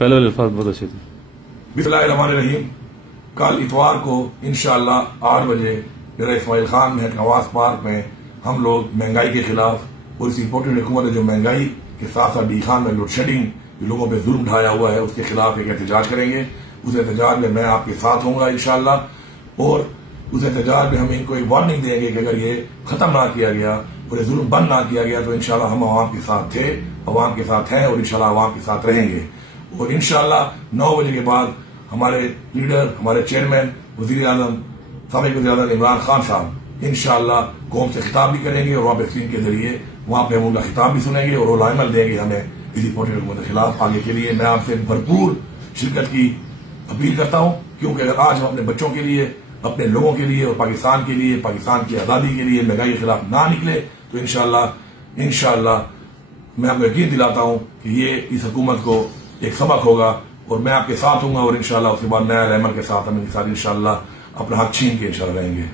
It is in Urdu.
پہلے والے الفاظ بہت اچھے تھے. بسم اللہ الرحمن الرحیم. کل اتوار کو انشاءاللہ 8 بجے میرا اسماعیل خان میں نواز پارک میں ہم لوگ مہنگائی کے خلاف اور اس امپورٹنٹ حکومت نے جو مہنگائی کے ساتھ ساتھ ڈی خان میں لوڈ شیڈنگ جو لوگوں پہ ظلم ڈھایا ہوا ہے اس کے خلاف ایک احتجاج کریں گے. اس احتجاج میں آپ کے ساتھ ہوں گا انشاءاللہ، اور اس احتجاج میں ہم ان کو ایک وارننگ دیں گے کہ اگر یہ ختم نہ کیا گیا اور یہ ظلم بند نہ کیا گیا تو انشاءاللہ ہم عوام کے ساتھ تھے، عوام کے ساتھ ہیں اور انشاءاللہ عوام کے ساتھ رہیں گے. اور انشاءاللہ 9 بجے کے بعد ہمارے لیڈر، ہمارے چیئرمین، وزیر اعظم، سابق وزیر اعظم عمران خان صاحب انشاءاللہ قوم سے خطاب بھی کریں گے اور وہاں پہ اسکرین کے ذریعے وہاں پہ ہم ان کا خطاب بھی سنیں گے اور رول عمل دیں گے ہمیں اس امپورٹنٹ حکومت کے خلاف آگے کے لیے. میں آپ سے بھرپور شرکت کی اپیل کرتا ہوں، کیونکہ اگر آج ہم اپنے بچوں کے لیے، اپنے لوگوں کے لیے اور پاکستان کے لیے، پاکستان کی آزادی کے لیے مہنگائی کے خلاف نہ نکلے تو انشاءاللہ میں آپ کو یقین دلاتا ہوں کہ یہ اس حکومت کو ایک سبق ہوگا. اور میں آپ کے ساتھ ہوں گا اور انشاءاللہ اس کے بعد نیا عمل کے ساتھ ہم انشاءاللہ اپنا حق چھین کے انشاءاللہ رہیں گے.